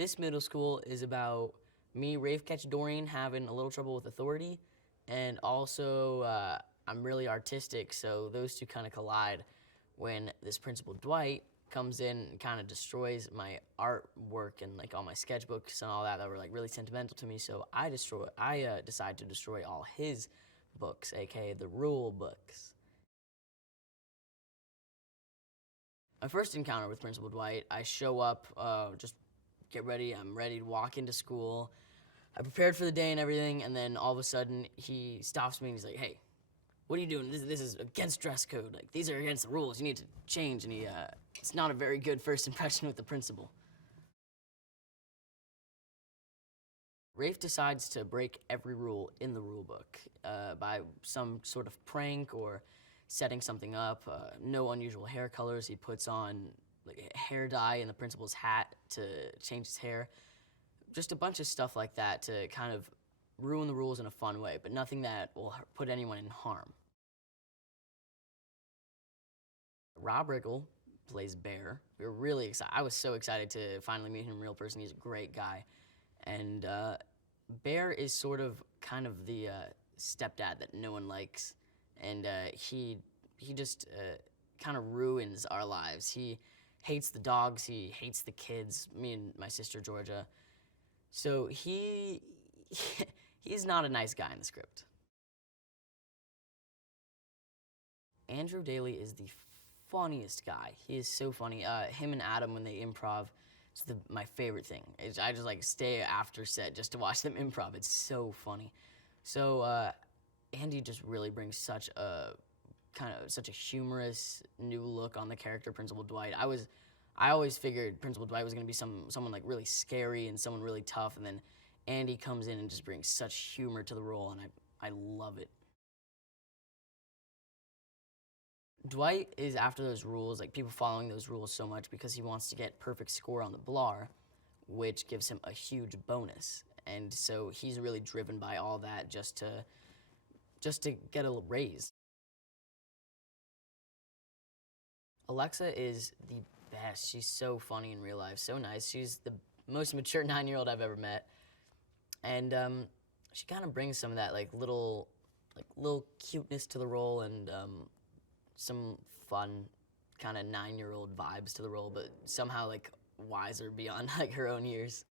This middle school is about me, Rafe Katchadorian, having a little trouble with authority, and also I'm really artistic, so those two kind of collide when this principal Dwight comes in and kind of destroys my artwork and like all my sketchbooks and all that were like really sentimental to me. So I decide to destroy all his books, aka the rule books. My first encounter with Principal Dwight, I show up, just get ready, I'm ready to walk into school. I prepared for the day and everything, and then all of a sudden he stops me and he's like, "Hey, what are you doing? This is against dress code. Like, these are against the rules. You need to change." And it's not a very good first impression with the principal. Rafe decides to break every rule in the rule book by some sort of prank or setting something up. No unusual hair colors. He puts on like hair dye in the principal's hat to change his hair. Just a bunch of stuff like that to kind of ruin the rules in a fun way, but nothing that will put anyone in harm. Rob Riggle plays Bear. We were really excited. I was so excited to finally meet him in real person. He's a great guy. And Bear is sort of kind of the stepdad that no one likes. And he just kind of ruins our lives. He hates the dogs. He hates the kids, me and my sister Georgia. So he's not a nice guy in the script. Andrew Daly is the funniest guy. He is so funny. Him and Adam, when they improv, it's my favorite thing. I just like stay after set just to watch them improv. It's so funny. So Andy just really brings such a humorous new look on the character Principal Dwight. I always figured Principal Dwight was gonna be someone like really scary and someone really tough, and then Andy comes in and just brings such humor to the role, and I love it. Dwight is after those rules, like people following those rules so much because he wants to get perfect score on the Blar, which gives him a huge bonus. And so he's really driven by all that just to get a raise. Alexa is the best. She's so funny in real life, so nice. She's the most mature 9-year-old I've ever met. And she kind of brings some of that like little cuteness to the role and some fun kind of 9-year-old vibes to the role, but somehow like wiser beyond like her own years.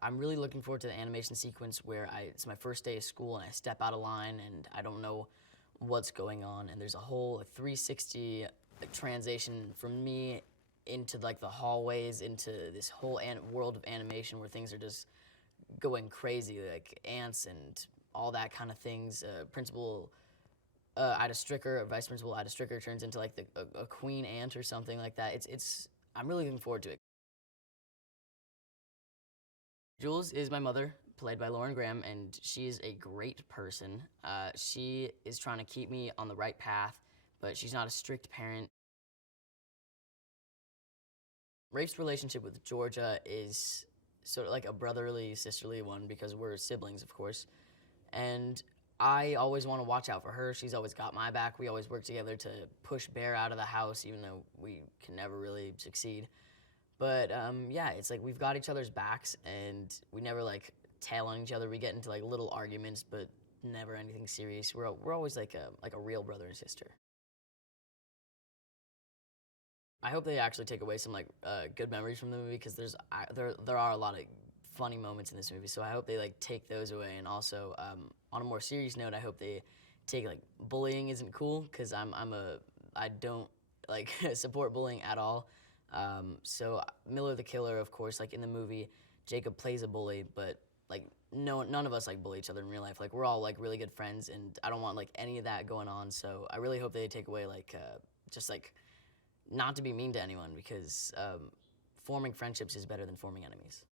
I'm really looking forward to the animation sequence where it's my first day of school and I step out of line and I don't know what's going on, and there's a whole 360 transition from me into like the hallways into this whole world of animation where things are just going crazy, like ants and all that kind of things. Principal Ida Stricker, Vice Principal Ida Stricker turns into like a queen ant or something like that. I'm really looking forward to it. Jules is my mother, played by Lauren Graham, and she's a great person. She is trying to keep me on the right path, but she's not a strict parent. Rafe's relationship with Georgia is sort of like a brotherly, sisterly one because we're siblings, of course. And I always want to watch out for her. She's always got my back. We always work together to push Bear out of the house, even though we can never really succeed. But yeah, it's like we've got each other's backs, and we never like tail on each other. We get into like little arguments, but never anything serious. We're always like a real brother and sister. I hope they actually take away some like good memories from the movie because there are a lot of funny moments in this movie. So I hope they like take those away, and also on a more serious note, I hope they take like bullying isn't cool because I don't like support bullying at all. So Miller the Killer, of course, like in the movie, Jacob plays a bully, but like none of us like bully each other in real life. Like we're all like really good friends, and I don't want like any of that going on. So I really hope they take away like just like not to be mean to anyone because forming friendships is better than forming enemies.